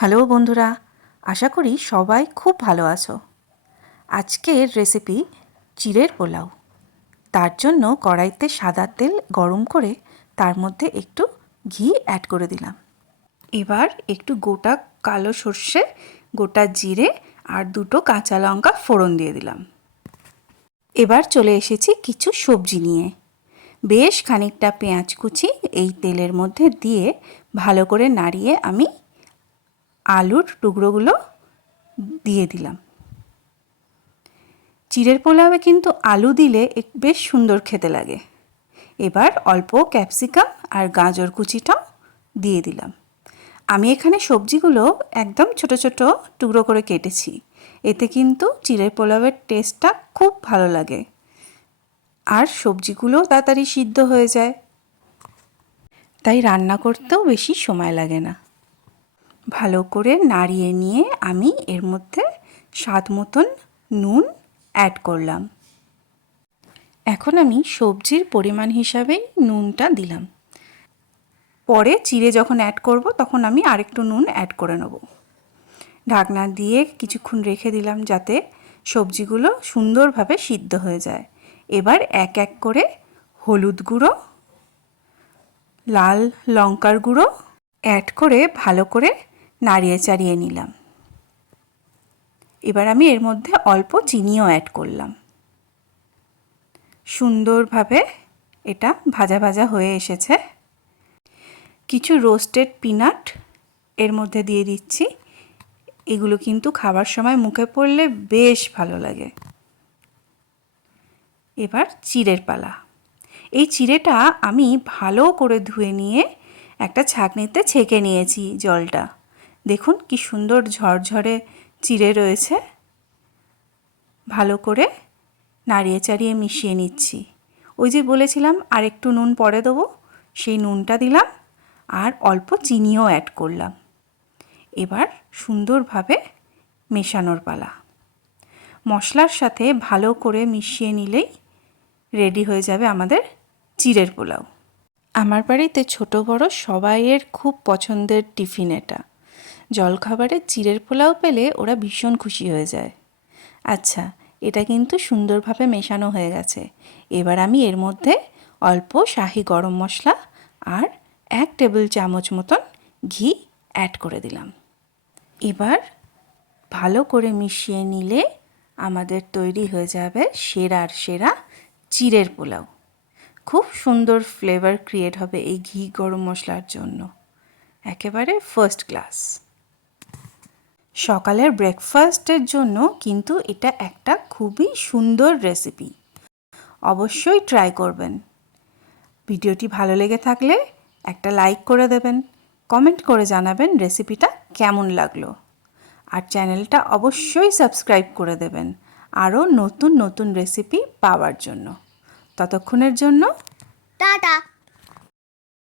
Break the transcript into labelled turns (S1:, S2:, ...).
S1: Hello বন্ধুরা, আশা করি সবাই খুব ভালো আছো। আজকের রেসিপি চিড়ের পোলাও। তার জন্য কড়াইতে সাদা তেল গরম করে তার মধ্যে একটু ঘি অ্যাড করে দিলাম। এবার একটু গোটা কালো সর্ষে, গোটা জিরে আর দুটো কাঁচা লঙ্কা ফোড়ন দিয়ে দিলাম। এবার চলে এসেছি কিছু সবজি নিয়ে। বেশ খানিকটা পেঁয়াজ কুচি এই তেলের মধ্যে দিয়ে ভালো করে নাড়িয়ে আমি আলুর টুকরোগুলো দিয়ে দিলাম। চিড়ের পোলাওয়ে কিন্তু আলু দিলে বেশ সুন্দর খেতে লাগে। এবার অল্প ক্যাপসিকাম আর গাজর কুচিটাও দিয়ে দিলাম। আমি এখানে সবজিগুলো একদম ছোট ছোট টুকরো করে কেটেছি। এতে কিন্তু চিড়ের পোলাওয়ের টেস্টটা খুব ভালো লাগে। আর সবজিগুলো তাড়াতাড়ি সিদ্ধ হয়ে যায়। তাই রান্না করতেও বেশি সময় লাগে না। ভালো করে নাড়িয়ে নিয়ে আমি এর মধ্যে স্বাদ মতন নুন অ্যাড করলাম। এখন আমি সবজির পরিমাণ হিসাবেই নুনটা দিলাম। পরে চিড়ে যখন অ্যাড করব, তখন আমি আরেকটু নুন অ্যাড করে নেব। ঢাকনা দিয়ে কিছুক্ষণ রেখে দিলাম যাতে সবজিগুলো সুন্দরভাবে সিদ্ধ হয়ে যায়। এবার এক এক করে হলুদ গুঁড়ো, লাল লঙ্কার গুঁড়ো অ্যাড করে ভালো করে নাড়িয়ে চাড়িয়ে নিলাম। এবার আমি এর মধ্যে অল্প চিনিও অ্যাড করলাম। সুন্দরভাবে এটা ভাজা ভাজা হয়ে এসেছে। কিছু রোস্টেড পিনাট এর মধ্যে দিয়ে দিচ্ছি। এগুলো কিন্তু খাবার সময় মুখে পড়লে বেশ ভালো লাগে। এবার চিড়ের পালা। এই চিড়েটা আমি ভালো করে ধুয়ে নিয়ে একটা ছাঁকনিতে ছেঁকে নিয়েছি জলটা। দেখুন কি সুন্দর ঝরঝরে চিড়ে রয়েছে। ভালো করে নাড়িয়ে চাড়িয়ে মিশিয়ে নিচ্ছি। ওই যে বলেছিলাম আর একটু নুন পরে দেবো। সেই নুনটা দিলাম আর অল্প চিনিও অ্যাড করলাম। এবার সুন্দরভাবে মেশানোর পালা। মশলার সাথে ভালো করে মিশিয়ে নিলেই রেডি হয়ে যাবে আমাদের চিড়ের পোলাও। আমার বাড়িতে ছোট বড় সবাইয়ের খুব পছন্দের টিফিন এটা। জলখাবারে চিড়ের পোলাও পেলে ওরা ভীষণ খুশি হয়ে যায়। আচ্ছা এটা কিন্তু সুন্দরভাবে মেশানো হয়ে গেছে। এবার আমি এর মধ্যে অল্প শাহি গরম মশলা আর এক টেবিল চামচ মতন ঘি অ্যাড করে দিলাম। এবার ভালো করে মিশিয়ে নিলে আমাদের তৈরি হয়ে যাবে সেরার সেরা চিড়ের পোলাও। খুব সুন্দর ফ্লেভার ক্রিয়েট হবে এই ঘি গরম মশলার জন্য। একেবারে ফার্স্ট ক্লাস সকালের ব্রেকফাস্টের জন্য কিন্তু এটা একটা খুবই সুন্দর রেসিপি অবশ্যই ট্রাই করবেন। ভিডিওটি ভালো লেগে থাকলে একটা লাইক করে দেবেন। কমেন্ট করে জানাবেন রেসিপিটা কেমন লাগল। আর চ্যানেলটা অবশ্যই সাবস্ক্রাইব করে দেবেন আরও নতুন নতুন রেসিপি পাওয়ার জন্য। ততক্ষণের জন্য
S2: টাটা।